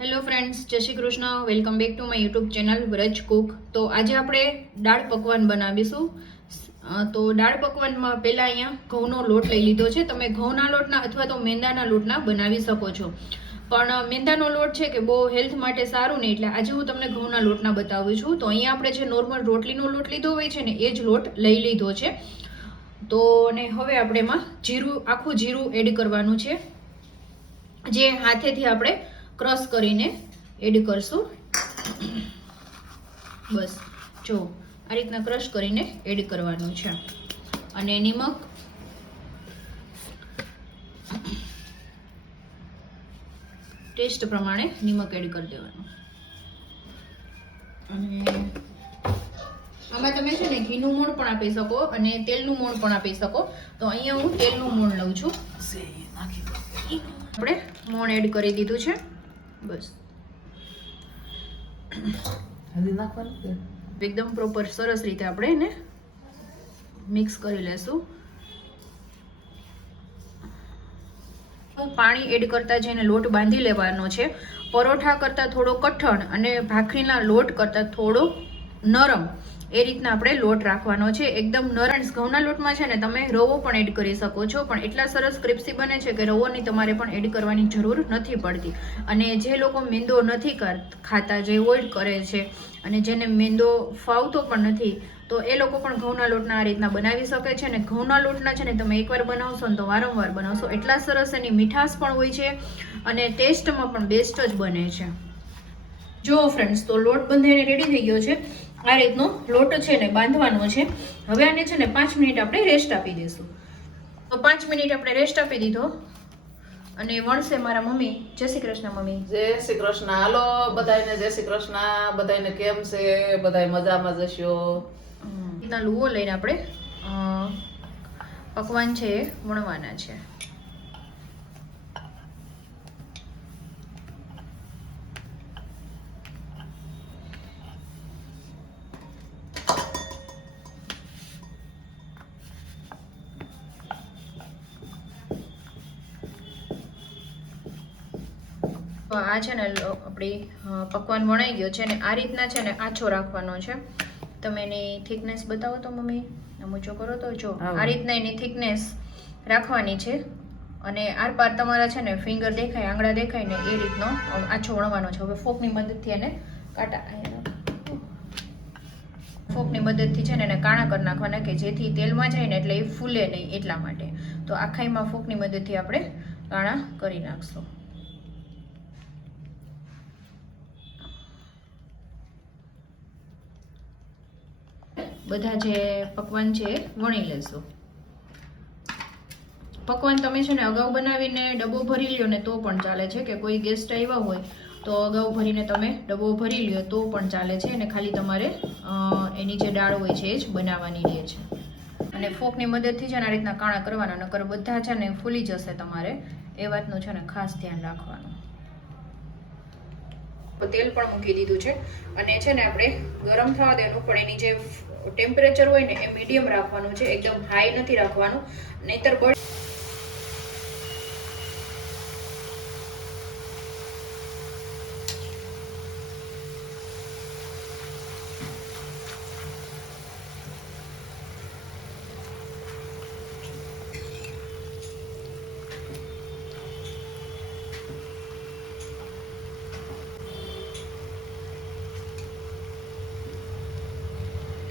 Hello friends Jai Shri Krishna. Welcome back to my YouTube channel Vraj cook તો આજે આપણે દાળ પકવાન બનાવીશું. તો દાળ પકવાનમાં પહેલાં અહીંયા ઘઉંનો લોટ લઈ લીધો છે. તમે ઘઉંના લોટના અથવા તો મેંદાના લોટના બનાવી શકો છો. પણ મેંદાનો લોટ છે કે બહુ હેલ્થ માટે સારું નહીં, એટલે આજે હું તમને ઘઉંના લોટના બતાવું છું. તો અહીંયા આપણે જે નોર્મલ રોટલીનો લોટ લીધો હોય છે ને, એ જ લોટ લઈ લીધો છે. તો ને હવે આપણે એમાં જીરું, આખું જીરું એડ કરવાનું છે. જે હાથેથી આપણે ક્રશ કરીને એડ કરશું. બસ જો આ રીતના ક્રશ કરીને એડ કરવાનું છે. અને નિમક. ટેસ્ટ પ્રમાણે નિમક એડ કરી દેવાનું. અને આમાં તમે છે ને ઘીનું મૂળ પણ આપી શકો અને તેલનું મૂળ પણ આપી શકો. તો અહીંયા હું તેલનું મૂળ લઉં છું. આપણે મોણ એડ કરી દીધું છે. બસ. હલ્દી નાખવાનું એકદમ પ્રોપર સરસ રીતે આપણે એને મિક્સ કરી લેશું. પાણી એડ કરતા જઈને લોટ બાંધી લેવાનો છે. પરોઠા કરતાં થોડો કઠણ અને ભાખરીના લોટ કરતાં થોડો નરમ. એ રીતના આપણે લોટ રાખવાનો છે. એકદમ નરમ ઘઉંના લોટમાં છે ને તમે રવો પણ એડ કરી શકો છો. પણ એટલા સરસ ક્રિપ્સી બને છે કે રવોની તમારે પણ એડ કરવાની જરૂર નથી પડતી. અને જે લોકો મેંદો નથી ખાતા જે એવોઇડ કરે છે અને જેને મેંદો ફાવતો પણ નથી, તો એ લોકો પણ ઘઉંના લોટના આ રીતના બનાવી શકે છે. અને ઘઉંના લોટના છે ને તમે એકવાર બનાવશો ને તો વારંવાર બનાવશો. એટલા સરસ એની મીઠાશ પણ હોય છે અને ટેસ્ટમાં પણ બેસ્ટ જ બને છે. જો ફ્રેન્ડ્સ તો લોટ બંધાઈને રેડી થઈ ગયો છે. આ રીતનો લોટ છે ને બાંધવાનો છે. હવે આને છે ને પાંચ મિનિટ આપણે રેસ્ટ આપી દઈશું. તો પાંચ મિનિટ આપણે રેસ્ટ આપી દીધો. અને વણશે મારા મમ્મી. જય શ્રી કૃષ્ણ મમ્મી. જય શ્રી કૃષ્ણ. હાલો બધાયને જય શ્રી કૃષ્ણ. બધાયને કેમ છે? બધાય મજામાં જશો રીતના લુઓ લઈને આપણે પકવાન છે એ વણવાના છે. તો આ છે ને આપણી પકવાન વણાઈ ગયો છે ને આ રીતના છે ને આછો રાખવાનો છે. તમે એની થિકનેસ બતાવો તો મમ્મી ઊંચો કરો તો? જો આ રીતના એની થિકનેસ રાખવાની છે. અને આર પાર તમારા છે ને ફિંગર દેખાય આંગળા દેખાય ને એ રીતનો આછો વણવાનો છે. હવે ફોકની મદદથી એને કાંટા ફોકની મદદથી છે ને એને કાણા કરી નાખવાના કે જેથી તેલમાં જાય ને એટલે એ ફૂલે નહીં એટલા માટે. તો આખાઈમાં ફોકની મદદથી આપણે કાણા કરી નાખશું. બધા જે પકવાન છે વણી લેશું. પકવાન તમે છે ને અગાઉ બનાવીને ડબ્બો ભરી લ્યો ને તો પણ ચાલે છે કે કોઈ ગેસ્ટ આવ્યા હોય તો અગાઉ ભરીને તમે ડબ્બો ભરી લ્યો તો પણ ચાલે છે અને ખાલી તમારે એની જે દાળ હોય છે એ જ બનાવવાની રહે છે. અને ફોકની મદદથી ને આ રીતના કાણા કરવાના, નકર બધા છે ને ફૂલી જશે તમારે. એ વાતનું છે ને ખાસ ધ્યાન રાખવાનું. તેલ પણ મૂકી દીધું છે. અને છે ને આપણે ગરમ થવા દેવાનું, પણ એની જે ટેમ્પરેચર હોય ને એ મીડિયમ રાખવાનું છે. એકદમ હાઈ નથી રાખવાનું. નહીતર બળ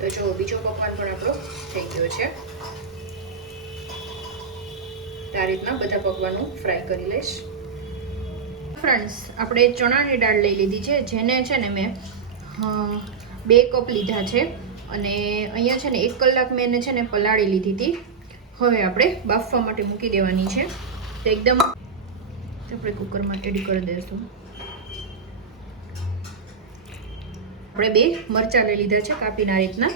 તો જો બીજો પકવાન પણ આપણો થઈ ગયો છે. આ રીતના બધા પકવાનો ફ્રાય કરી લઈશ. ફ્રેન્ડ્સ આપણે ચણાની દાળ લઈ લીધી છે, જેને છે ને મેં બે કપ લીધા છે અને અહીંયા છે ને એક કલાક મેં એને છે ને પલાળી લીધી હતી. હવે આપણે બાફવા માટે મૂકી દેવાની છે. તો એકદમ આપણે કુકરમાં રેડી કરી દઈશું આપણે બે મરચાં લઈ લીધા છે કાપીને રીતના.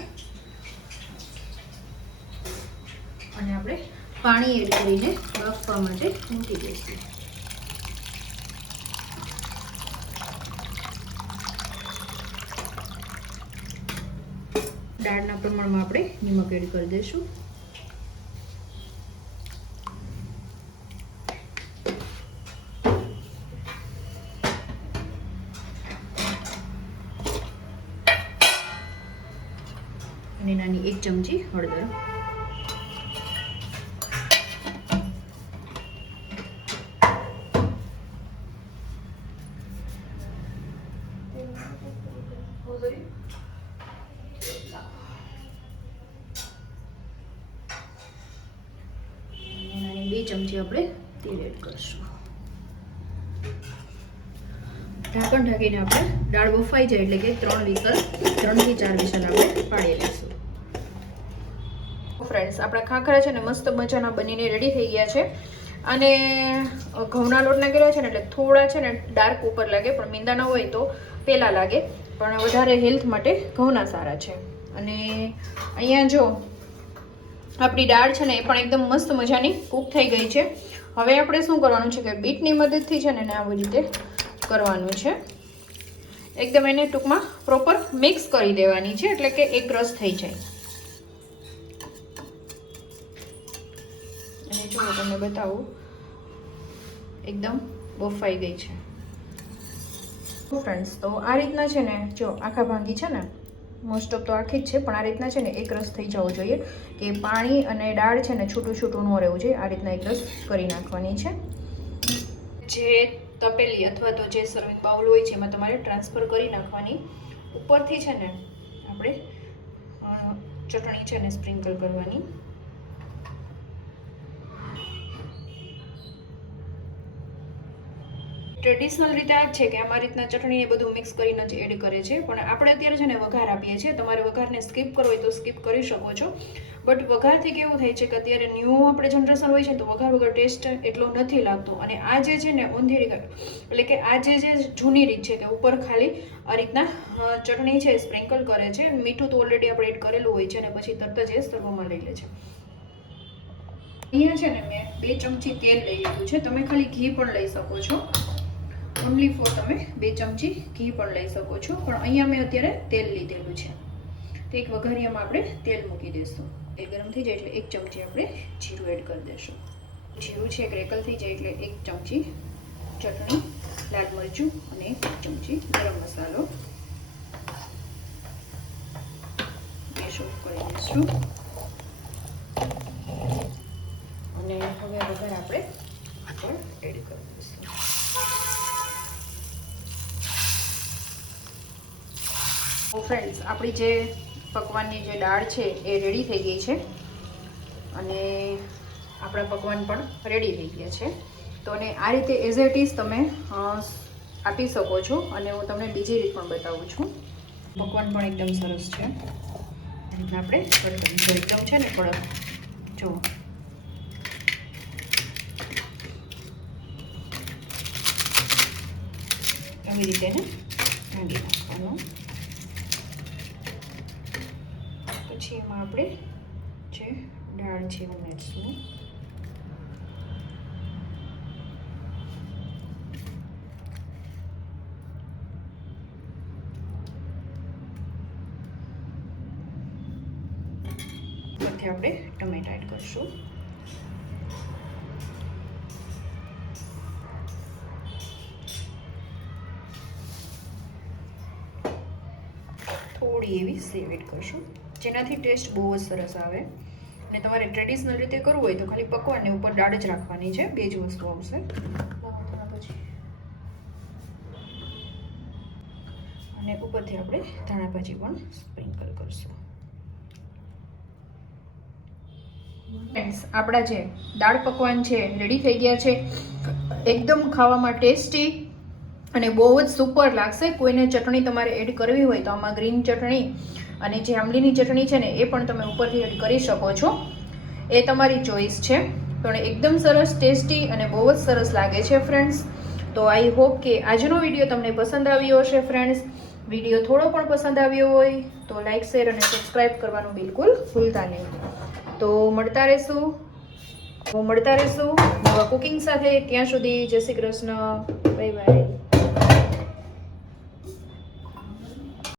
અને આપણે પાણી એડ કરીને બફવા માટે મૂકી દઈશું. દાળના પ્રમાણમાં આપણે નિમક એડ કરી દઈશું. અને નાની એક ચમચી હળદર. ચમચી આપણે તેલ એડ કરશું. ઢાંકણ ઢાંકીને આપણે દાળ બફાઈ જાય એટલે કે ત્રણ વિસલ ત્રણથી ચાર વિસલ આપણે પાડી લઈશું. ફ્રેન્ડ્સ આપણા ખાખરા છે ને મસ્ત મજાના બનીને રેડી થઈ ગયા છે. અને ઘઉંના લોટના કર્યા છે ને એટલે થોડા છે ને ડાર્ક ઉપર લાગે, પણ મીંદાના હોય તો પેલા લાગે. પણ વધારે હેલ્થ માટે ઘઉંના સારા છે. અને અહીંયા જો આપણી દાળ છે ને એ પણ એકદમ મસ્ત મજાની કૂક થઈ ગઈ છે. હવે આપણે શું કરવાનું છે કે બીટની મદદથી છે ને આવી રીતે કરવાનું છે. એકદમ એને ટૂંકમાં પ્રોપર મિક્સ કરી દેવાની છે, એટલે કે એક રસ થઈ જાય. અને જો તમને બતાવું, એકદમ બફાઈ ગઈ છે. ફ્રેન્ડ્સ તો આ રીતના છે ને જો આખા ભાંગી છે ને મોસ્ટ ઓફ તો આખી જ છે, પણ આ રીતના છે ને એક રસ થઈ જવો જોઈએ કે પાણી અને દાળ છે ને છૂટું છૂટું ન રહેવું જોઈએ. આ રીતના એક રસ કરી નાખવાની છે. જે તપેલી અથવા તો જે સર્વિંગ બાઉલ હોય છે, એમાં તમારે ટ્રાન્સફર કરી નાખવાની. ઉપરથી છે ને આપણે ચટણી છે ને સ્પ્રિંકલ કરવાની. ટ્રેડિશનલ રીતે આ જ છે કે આમાં રીતના ચટણી એ બધું મિક્સ કરીને જ એડ કરે છે. પણ આપણે અત્યારે છે ને વઘાર આપીએ છીએ. તમારે વઘારને સ્કીપ કરવો હોય તો સ્કીપ કરી શકો છો. બટ વઘારથી કેવું થાય છે કે અત્યારે ન્યૂ આપણે જનરેશન હોય છે તો વઘાર વગર ટેસ્ટ એટલો નથી લાગતો. અને આ જે છે ને ઊંધી એટલે કે આ જે જૂની રીત છે કે ઉપર ખાલી આ રીતના ચટણી છે સ્પ્રિંકલ કરે છે. મીઠું તો ઓલરેડી આપણે એડ કરેલું હોય છે અને પછી તરત જ એ સર્વમાં લઈ લે છે. અહીંયા છે ને મેં બે ચમચી તેલ લઈ લીધું છે. તમે ખાલી ઘી પણ લઈ શકો છો. ઓનલી ફોર તમે બે ચમચી ઘી પણ લઈ શકો છો. પણ અહીંયા મેં અત્યારે તેલ લીધેલું છે. તો એક વઘારિયામાં આપણે તેલ મૂકી દઈશું. તેલ ગરમ થઈ જાય એટલે એક ચમચી આપણે જીરું એડ કરી દઈશું. જીરું છે ક્રેકલ થઈ જાય એટલે એક ચમચી ચટણી, લાલ મરચું અને એક ચમચી ગરમ મસાલો. ગેસ કરી દઈશું. અને હવે વઘાર આપણે એડ કરી દઈશું. ફ્રેન્ડ્સ આપણી જે પકવાનની જે દાળ છે એ રેડી થઈ ગઈ છે. અને આપણા પકવાન પણ રેડી થઈ ગયા છે. તો અને આ રીતે એઝ ઇટ ઇઝ તમે આપી શકો છો અને હું તમને બીજી રીત પણ બતાવું છું. પકવાન પણ એકદમ સરસ છે. આપણે એકદમ છે ને કડક? જો. આવી રીતે ને ભાંગી નાખવાનું. પછી એમાં આપણે જે દાળ છે ઉમેરશું. પછી આપણે ટમેટા એડ કરશું. થોડી એવી સેવ એડ કરશું. જેનાથી ટેસ્ટ બહુ જ સરસ આવે. અને તમારે ટ્રેડિશનલ રીતે કરવું હોય તો ખાલી પકવાની ઉપર દાળ જ રાખવાની છે. બે જ વસ્તુ આવશે. અને ઉપરથી આપણે ધાણા ભાજી પણ સ્પ્રિંકલ કરશું. ફ્રેન્ડ્સ આપણા જે દાળ પકવાન છે રેડી થઈ ગયા છે. એકદમ ખાવામાં ટેસ્ટી અને બહુ જ સુપર લાગશે. કોઈને ચટણી તમારે એડ કરવી હોય તો આમાં ગ્રીન ચટણી અને જે આંબલીની ચટણી છે ને, એ પણ તમે ઉપરથી એડ કરી શકો છો. એ તમારી ચોઈસ છે. પણ એકદમ સરસ, ટેસ્ટી અને બહુ જ સરસ લાગે છે ફ્રેન્ડ્સ તો આઈ હોપ કે આજનો વીડિયો તમને પસંદ આવ્યો હશે ફ્રેન્ડ્સ વીડિયો થોડો પણ પસંદ આવ્યો હોય, તો લાઈક શેર અને સબસ્ક્રાઈબ કરવાનું બિલકુલ ભૂલતા નહીં. તો મળતા રહેશું. હું મળતા રહેશું નવા કુકિંગ સાથે. ત્યાં સુધી જય શ્રી કૃષ્ણ. Bye bye